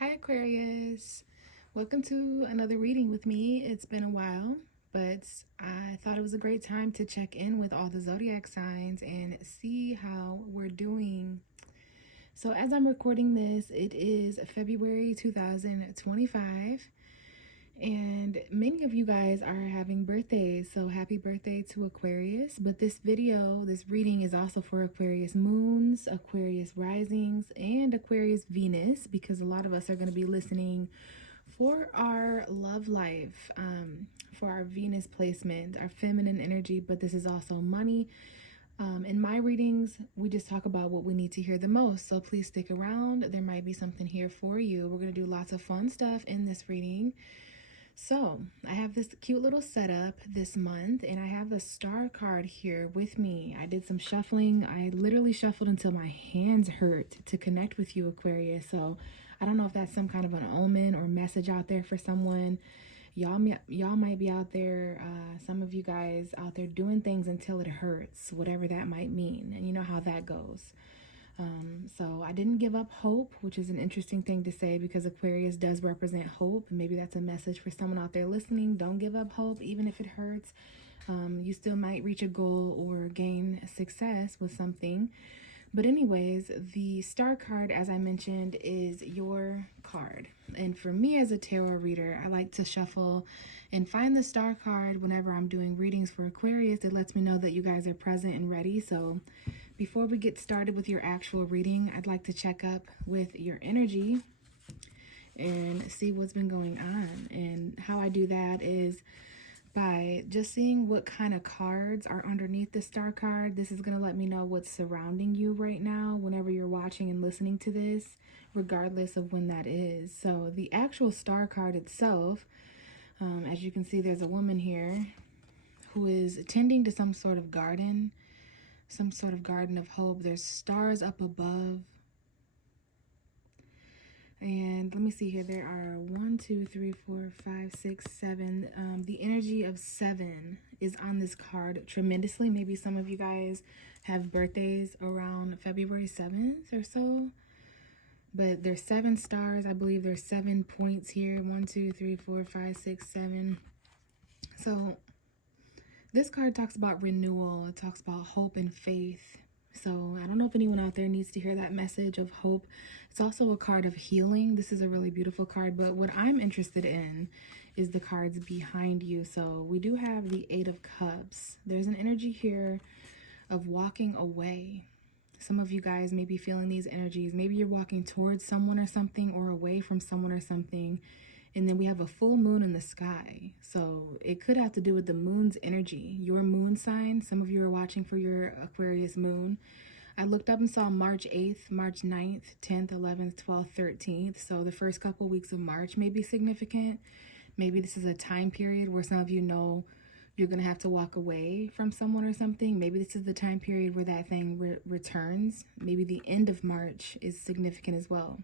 Hi Aquarius, welcome to another reading with me. It's been a while, but I thought it was a great time to check in with all the zodiac signs and see how we're doing. So as I'm recording this, it is February 2025, and many of you guys are having birthdays, so happy birthday to Aquarius. But this reading is also for Aquarius moons, Aquarius risings, and Aquarius Venus, because a lot of us are going to be listening for our love life, for our Venus placement, our feminine energy. But this is also money. In my readings, we just talk about what we need to hear the most, so please stick around. There might be something here for you. We're going to do lots of fun stuff in this reading. So I have this cute little setup this month, and I have the star card here with me. I did some shuffling. I literally shuffled until my hands hurt to connect with you, Aquarius. So I don't know if that's some kind of an omen or message out there for someone. Y'all might be out there, some of you guys out there doing things until it hurts, whatever that might mean. And you know how that goes. So I didn't give up hope, which is an interesting thing to say because Aquarius does represent hope. Maybe that's a message for someone out there listening. Don't give up hope, even if it hurts. You still might reach a goal or gain success with something. But anyways, the star card, as I mentioned, is your card. And for me as a tarot reader, I like to shuffle and find the star card whenever I'm doing readings for Aquarius. It lets me know that you guys are present and ready. So before we get started with your actual reading, I'd like to check up with your energy and see what's been going on. And how I do that is by just seeing what kind of cards are underneath the star card. This is going to let me know what's surrounding you right now whenever you're watching and listening to this, regardless of when that is. So the actual star card itself, as you can see, there's a woman here who is tending to some sort of garden of hope. There's stars up above. And let me see here. There are 1, 2, 3, 4, 5, 6, 7. The energy of 7 is on this card tremendously. Maybe some of you guys have birthdays around February 7th or so. But there's 7 stars. I believe there's 7 points here. 1, 2, 3, 4, 5, 6, 7. So this card talks about renewal. It talks about hope and faith. So I don't know if anyone out there needs to hear that message of hope. It's also a card of healing. This is a really beautiful card, but what I'm interested in is the cards behind you. So we do have the 8 of Cups. There's an energy here of walking away. Some of you guys may be feeling these energies. Maybe you're walking towards someone or something, or away from someone or something. And then we have a full moon in the sky. So it could have to do with the moon's energy, your moon sign. Some of you are watching for your Aquarius moon. I looked up and saw March 8th, March 9th, 10th, 11th, 12th, 13th. So the first couple weeks of March may be significant. Maybe this is a time period where some of you know you're going to have to walk away from someone or something. Maybe this is the time period where that thing returns. Maybe the end of March is significant as well.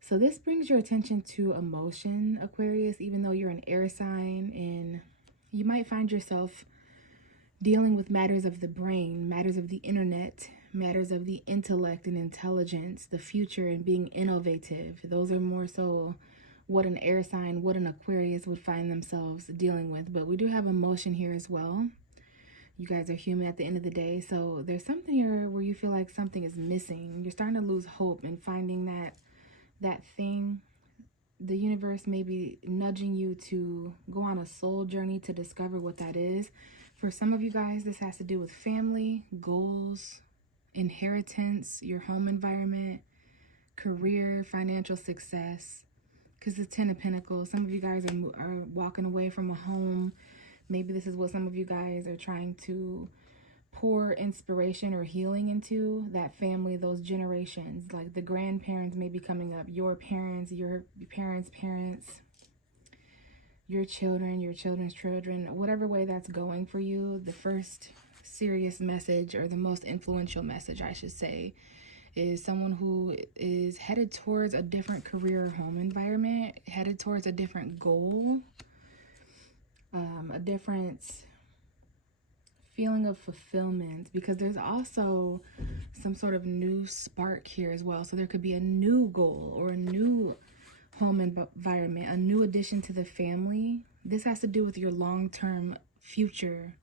So this brings your attention to emotion, Aquarius, even though you're an air sign, and you might find yourself dealing with matters of the brain, matters of the internet, matters of the intellect and intelligence, the future, and being innovative. Those are more so what an air sign, what an Aquarius would find themselves dealing with. But we do have emotion here as well. You guys are human at the end of the day. So there's something here where you feel like something is missing. You're starting to lose hope and finding that thing. The universe may be nudging you to go on a soul journey to discover what that is. For some of you guys, this has to do with family, goals, inheritance, your home environment, career, financial success. Because the 10 of Pentacles, some of you guys are walking away from a home. Maybe this is what some of you guys are trying to pour inspiration or healing into, that family, those generations. Like the grandparents may be coming up, your parents, your parents' parents, your children, your children's children, whatever way that's going for you. The first serious message, or the most influential message I should say, is someone who is headed towards a different career or home environment, headed towards a different goal, a different feeling of fulfillment, because there's also some sort of new spark here as well. So there could be a new goal or a new home environment, a new addition to the family. This has to do with your long-term future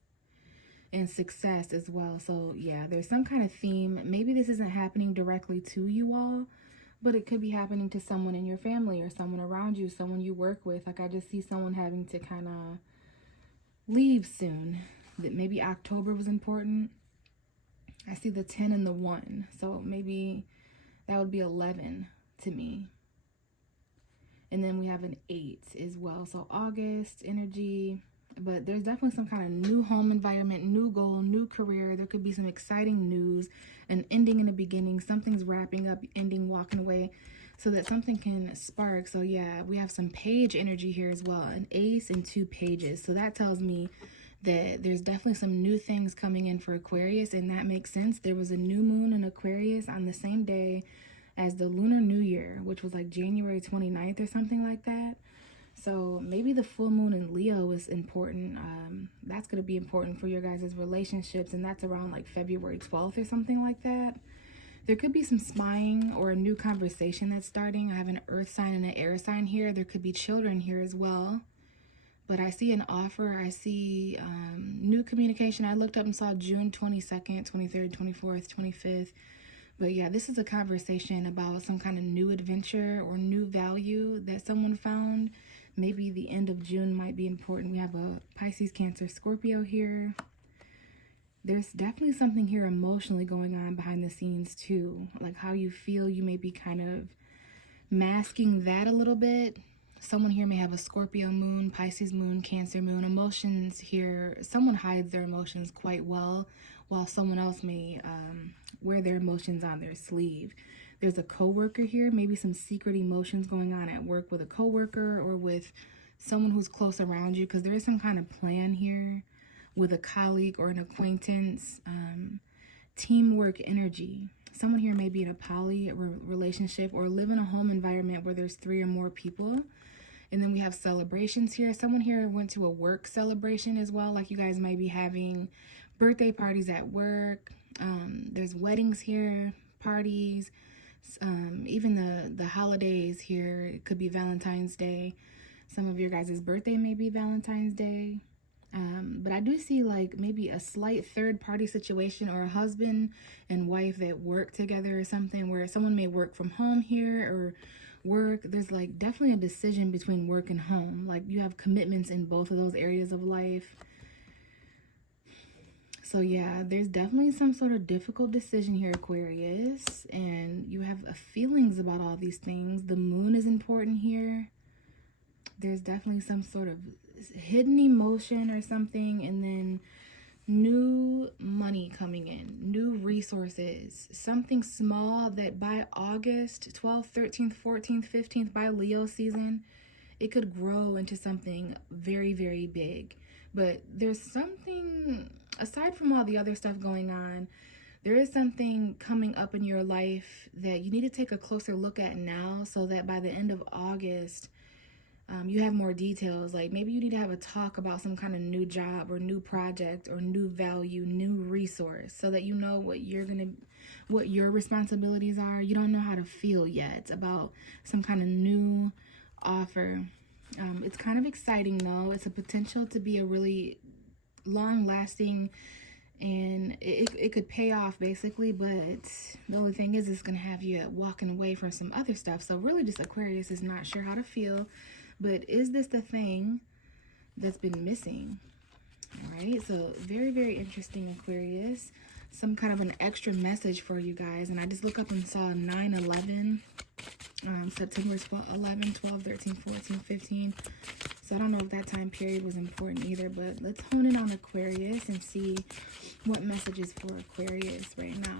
and success as well. So yeah, there's some kind of theme. Maybe this isn't happening directly to you all, but it could be happening to someone in your family or someone around you, someone you work with. Like I just see someone having to kind of leave soon. That maybe October was important. I see the 10 and the 1. So maybe that would be 11 to me. And then we have an 8 as well. So August energy. But there's definitely some kind of new home environment, new goal, new career. There could be some exciting news, an ending and a beginning. Something's wrapping up, ending, walking away, so that something can spark. So yeah, we have some page energy here as well, an ace and 2 pages. So that tells me that there's definitely some new things coming in for Aquarius, and that makes sense. There was a new moon in Aquarius on the same day as the Lunar New Year, which was like January 29th or something like that. So maybe the full moon in Leo is important. That's going to be important for your guys' relationships, and that's around like February 12th or something like that. There could be some spying or a new conversation that's starting. I have an earth sign and an air sign here. There could be children here as well. But I see an offer. I see new communication. I looked up and saw June 22nd, 23rd, 24th, 25th. But yeah, this is a conversation about some kind of new adventure or new value that someone found. Maybe the end of June might be important. We have a Pisces, Cancer, Scorpio here. There's definitely something here emotionally going on behind the scenes too. Like how you feel, you may be kind of masking that a little bit. Someone here may have a Scorpio moon, Pisces moon, Cancer moon. Emotions here, someone hides their emotions quite well, while someone else may wear their emotions on their sleeve. There's a coworker here, maybe some secret emotions going on at work with a coworker or with someone who's close around you, because there is some kind of plan here with a colleague or an acquaintance. Teamwork energy. Someone here may be in a poly relationship or live in a home environment where there's 3 or more people. And then we have celebrations here. Someone here went to a work celebration as well. Like you guys might be having birthday parties at work. There's weddings here, parties, even the holidays here. It could be Valentine's Day. Some of your guys' birthday may be Valentine's Day. But I do see like maybe a slight third party situation, or a husband and wife that work together or something, where someone may work from home here or work. There's like definitely a decision between work and home. Like you have commitments in both of those areas of life. So yeah, there's definitely some sort of difficult decision here, Aquarius, and you have feelings about all these things. The moon is important here. There's definitely some sort of hidden emotion or something, and then new money coming in, new resources, something small that by August 12th, 13th, 14th, 15th, by Leo season, it could grow into something very, very big. But there's something, aside from all the other stuff going on, there is something coming up in your life that you need to take a closer look at now, so that by the end of August, you have more details. Like maybe you need to have a talk about some kind of new job or new project or new value, new resource, so that you know what your responsibilities are. You don't know how to feel yet about some kind of new offer. It's kind of exciting though. It's a potential to be a really long lasting, and it could pay off basically, but the only thing is it's going to have you walking away from some other stuff. So really just Aquarius is not sure how to feel, but is this the thing that's been missing? All right, so very, very interesting, Aquarius. Some kind of an extra message for you guys. And I just looked up and saw 9/11, September 11, 12, 13, 14, 15. So I don't know if that time period was important either, but let's hone in on Aquarius and see what messages for Aquarius right now.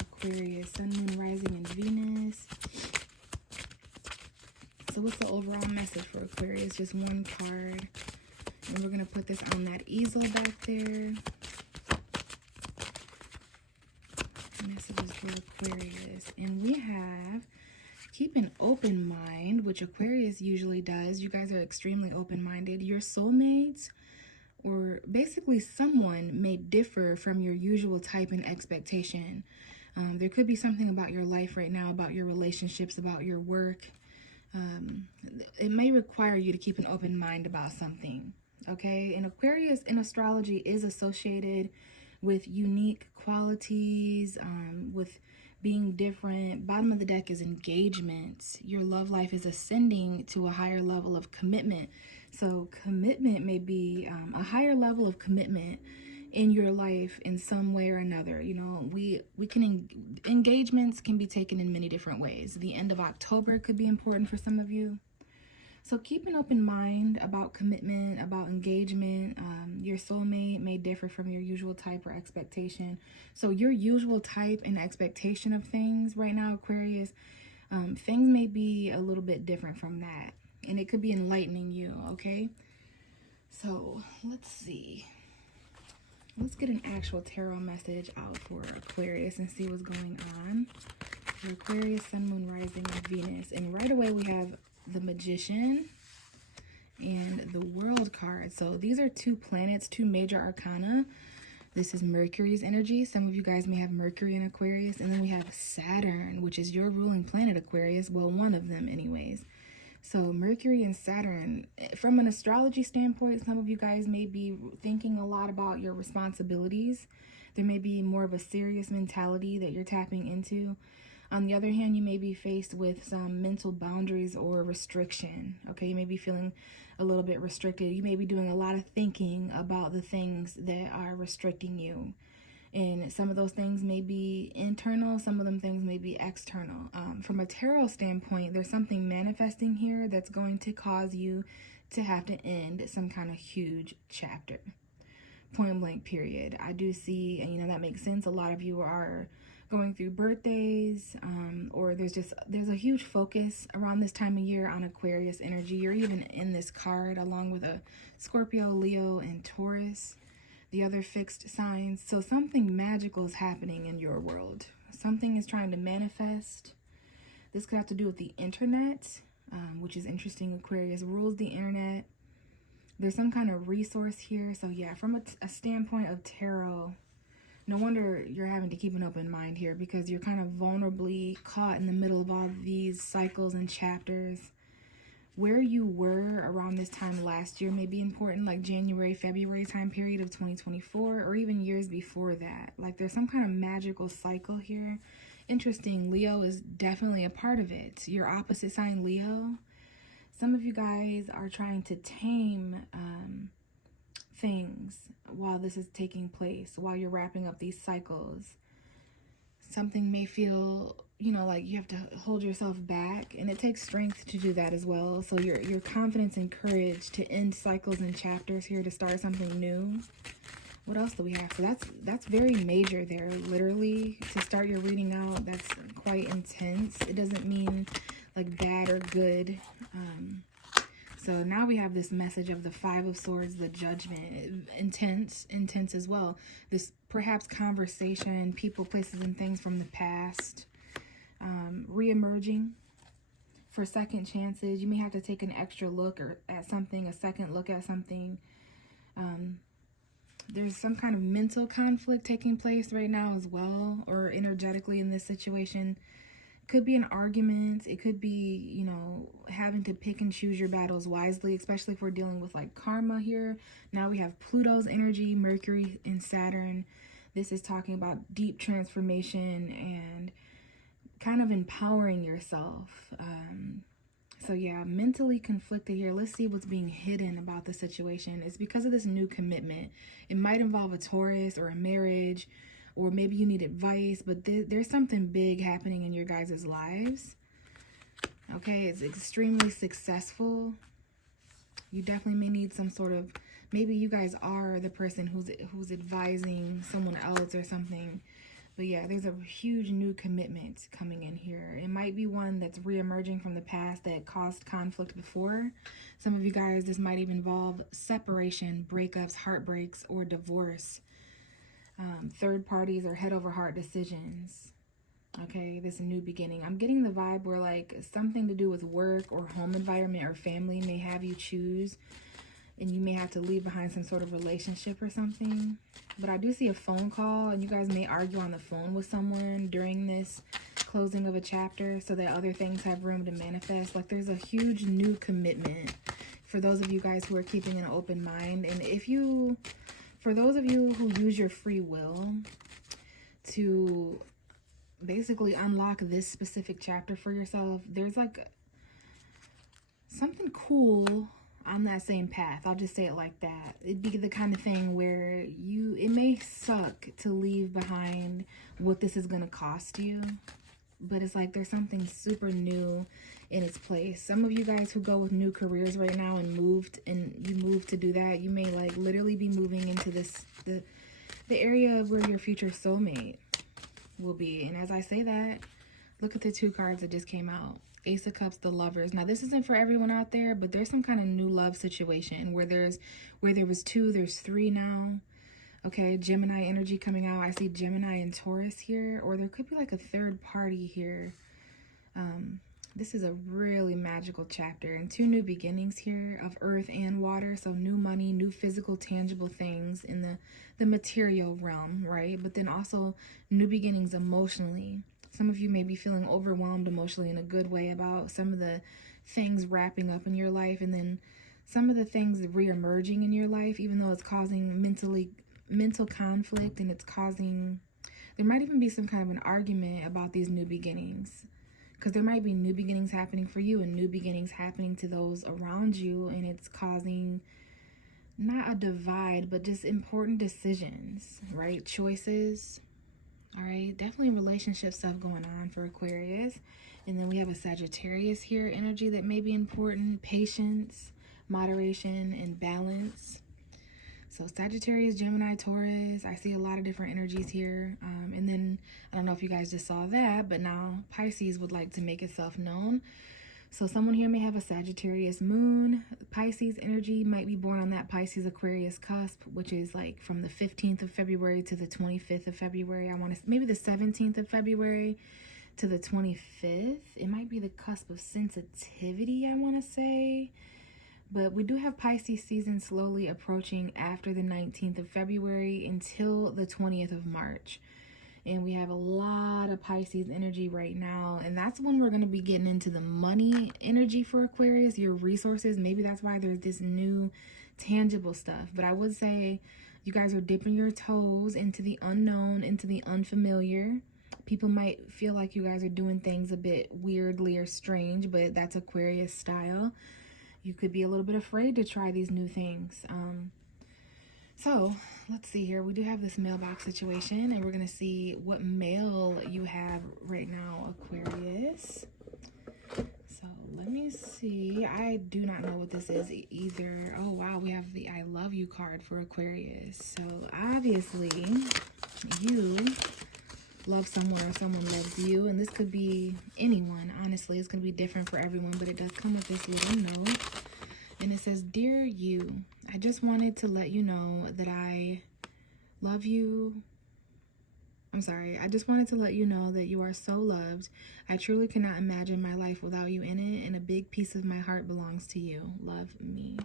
Aquarius, Sun, Moon, Rising, and Venus. So what's the overall message for Aquarius? Just one card. And we're going to put this on that easel back there. Messages for Aquarius. And we have keep an open mind, which Aquarius usually does. You guys are extremely open-minded. Your soulmates or basically someone may differ from your usual type and expectation. There could be something about your life right now, about your relationships, about your work. It may require you to keep an open mind about something. Okay, and Aquarius in astrology is associated with unique qualities, with being different. Bottom of the deck is engagement. Your love life is ascending to a higher level of commitment. So commitment may be a higher level of commitment in your life in some way or another. You know, we can engagements can be taken in many different ways. The end of October could be important for some of you. So keep an open mind about commitment, about engagement. Your soulmate may differ from your usual type or expectation. So your usual type and expectation of things right now, Aquarius, things may be a little bit different from that. And it could be enlightening you, okay? So let's see. Let's get an actual tarot message out for Aquarius and see what's going on. For Aquarius, Sun, Moon, Rising, and Venus. And right away we have the Magician and the World card. So these are two planets, two major arcana. This is Mercury's energy. Some of you guys may have Mercury in Aquarius. And then we have Saturn, which is your ruling planet, Aquarius. Well, one of them anyways. So Mercury and Saturn, from an astrology standpoint, some of you guys may be thinking a lot about your responsibilities. There may be more of a serious mentality that you're tapping into. On the other hand, you may be faced with some mental boundaries or restriction. Okay, you may be feeling a little bit restricted. You may be doing a lot of thinking about the things that are restricting you. And some of those things may be internal, some of them things may be external. From a tarot standpoint, there's something manifesting here that's going to cause you to have to end some kind of huge chapter. Point blank, period. I do see, and you know, that makes sense. A lot of you are going through birthdays, or there's a huge focus around this time of year on Aquarius energy. You're even in this card along with a Scorpio, Leo, and Taurus, the other fixed signs. So something magical is happening in your world. Something is trying to manifest. This could have to do with the internet, which is interesting. Aquarius rules the internet. There's some kind of resource here. So yeah, from a standpoint of tarot, no wonder you're having to keep an open mind here, because you're kind of vulnerably caught in the middle of all these cycles and chapters. Where you were around this time last year may be important, like January, February time period of 2024, or even years before that. Like there's some kind of magical cycle here. Interesting, Leo is definitely a part of it. Your opposite sign, Leo. Some of you guys are trying to tame things while this is taking place, while you're wrapping up these cycles. Something may feel, you know, like you have to hold yourself back, and it takes strength to do that as well. So your confidence and courage to end cycles and chapters here, to start something new. What else do we have? So that's very major there, literally. To start your reading out, that's quite intense. It doesn't mean like bad or good. So now we have this message of the Five of Swords, the Judgment. Intense as well. This perhaps conversation, people, places, and things from the past. Re-emerging for second chances. You may have to take an extra look at something, a second look at something. There's some kind of mental conflict taking place right now as well, or energetically in this situation. Could be an argument. It could be, you know, having to pick and choose your battles wisely, especially if we're dealing with like karma here. Now we have Pluto's energy, Mercury and Saturn. This is talking about deep transformation and kind of empowering yourself. So yeah, mentally conflicted here. Let's see what's being hidden about the situation. It's because of this new commitment. It might involve a Taurus or a marriage, or maybe you need advice, but there's something big happening in your guys' lives. Okay, it's extremely successful. You definitely may need some sort of, maybe you guys are the person who's advising someone else or something. But yeah, there's a huge new commitment coming in here. It might be one that's re-emerging from the past that caused conflict before. Some of you guys, this might even involve separation, breakups, heartbreaks, or divorce. Third parties or head over heart decisions. Okay, this new beginning. I'm getting the vibe where like something to do with work or home environment or family may have you choose and you may have to leave behind some sort of relationship or something. But I do see a phone call, and you guys may argue on the phone with someone during this closing of a chapter so that other things have room to manifest. Like there's a huge new commitment for those of you guys who are keeping an open mind. And for those of you who use your free will to basically unlock this specific chapter for yourself, there's like something cool on that same path. I'll just say it like that. It'd be the kind of thing where it may suck to leave behind what this is going to cost you, but it's like there's something super new in its place. Some of you guys who go with new careers right now and you moved to do that, you may like literally be moving into the area of where your future soulmate will be. And as I say that, look at the 2 cards that just came out. Ace of Cups, the Lovers. Now, this isn't for everyone out there, but there's some kind of new love situation where there was 2, there's 3 now. Okay, Gemini energy coming out. I see Gemini and Taurus here, or there could be like a third party here. This is a really magical chapter, and 2 new beginnings here of earth and water. So new money, new physical, tangible things in the material realm, right? But then also new beginnings emotionally. Some of you may be feeling overwhelmed emotionally in a good way about some of the things wrapping up in your life, and then some of the things reemerging in your life, even though it's causing mental conflict, and there might even be some kind of an argument about these new beginnings, because there might be new beginnings happening for you and new beginnings happening to those around you, and it's causing not a divide, but just important decisions, right? Choices. All right, definitely relationship stuff going on for Aquarius. And then we have a Sagittarius here, energy that may be important, patience, moderation, and balance. So Sagittarius, Gemini, Taurus, I see a lot of different energies here. And then, I don't know if you guys just saw that, but now Pisces would like to make itself known. So someone here may have a Sagittarius moon. Pisces energy might be born on that Pisces Aquarius cusp, which is like from the 15th of February to the 25th of February. Maybe the 17th of February to the 25th. It might be the cusp of sensitivity, I want to say. But we do have Pisces season slowly approaching after the 19th of February until the 20th of March. And we have a lot of Pisces energy right now. And that's when we're going to be getting into the money energy for Aquarius, your resources. Maybe that's why there's this new tangible stuff. But I would say you guys are dipping your toes into the unknown, into the unfamiliar. People might feel like you guys are doing things a bit weirdly or strange, but that's Aquarius style. You could be a little bit afraid to try these new things. So let's see here. We do have this mailbox situation, and we're going to see what mail you have right now, Aquarius. So let me see. I do not know what this is either. Oh, wow. We have the I love you card for Aquarius. So obviously you love someone or someone loves you, and this could be anyone. Honestly, it's going to be different for everyone, but it does come with this little note. And it says, "Dear you, I just wanted to let you know that I love you. I just wanted to let you know that you are so loved. I truly cannot imagine my life without you in it, and a big piece of my heart belongs to you. Love me."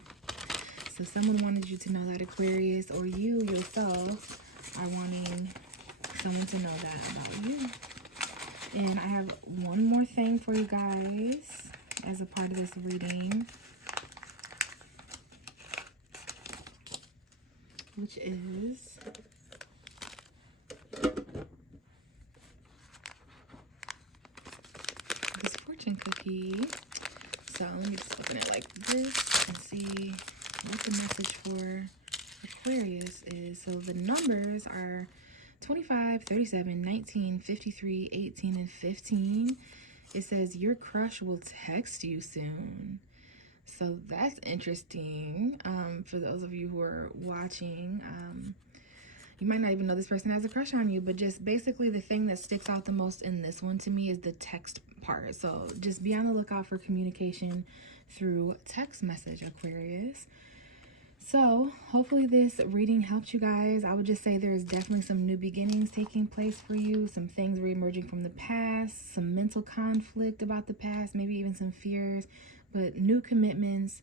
So someone wanted you to know that, Aquarius, or you yourself are wanting someone to know that about you. And I have one more thing for you guys as a part of this reading, which is this fortune cookie. So let me just open it like this and see what the message for Aquarius is. So the numbers are 25, 37, 19, 53, 18, and 15. It says your crush will text you soon. So that's interesting. For those of you who are watching, you might not even know this person has a crush on you, but just basically the thing that sticks out the most in this one to me is the text part. So just be on the lookout for communication through text message, Aquarius. So hopefully this reading helped you guys. I would just say there's definitely some new beginnings taking place for you, some things reemerging from the past, some mental conflict about the past, maybe even some fears, but new commitments,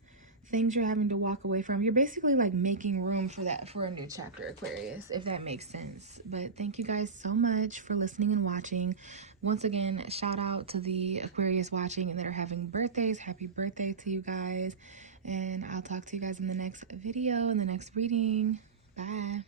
things you're having to walk away from. You're basically like making room for that, for a new chapter, Aquarius, if that makes sense. But thank you guys so much for listening and watching. Once again, shout out to the Aquarius watching and that are having birthdays. Happy birthday to you guys. And I'll talk to you guys in the next video, in the next reading. Bye.